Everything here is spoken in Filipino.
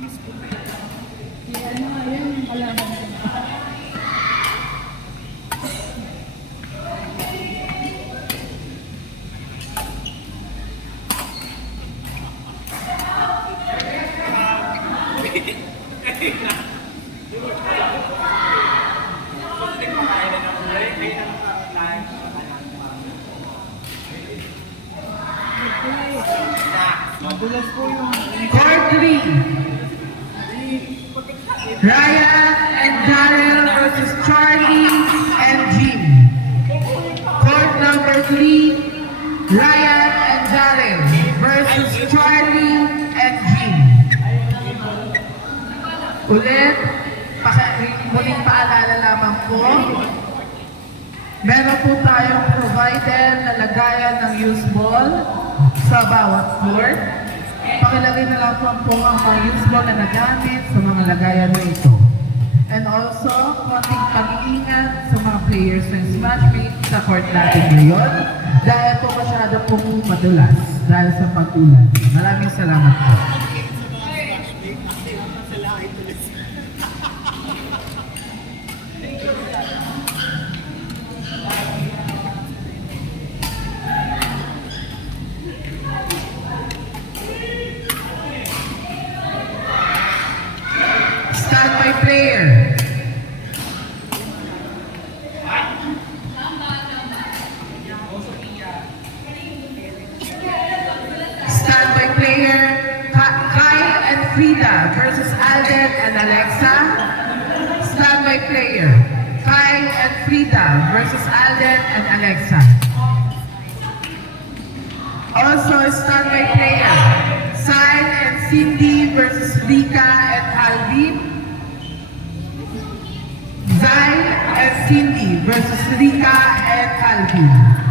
Yan yung kalaban ko. Madulas po yung... Court 3. Ryan and Darrell versus Charlie and Jim. Court number 3. Ryan and Darrell versus Charlie and Jim. Ulit, muling paalala lamang po. Meron po tayong provided na lagayan ng use ball sa bawat court. Pakilagay na lang po ang mga use ball na nagamit sa mga lagayan na ito. And also, konting pag-iingat sa mga players ng Smashmate sa court natin ngayon dahil po masyado pong madulas dahil sa pag-ulan. Maraming salamat po. Stand by player. Stand by player. Kyle and Frida versus Alden and Alexa. Stand by player. Kyle and Frida versus Alden and Alexa. Also stand by player. Sign and Cindy versus Rika and Alvin. Zai and Cindy versus Rika and Alvin.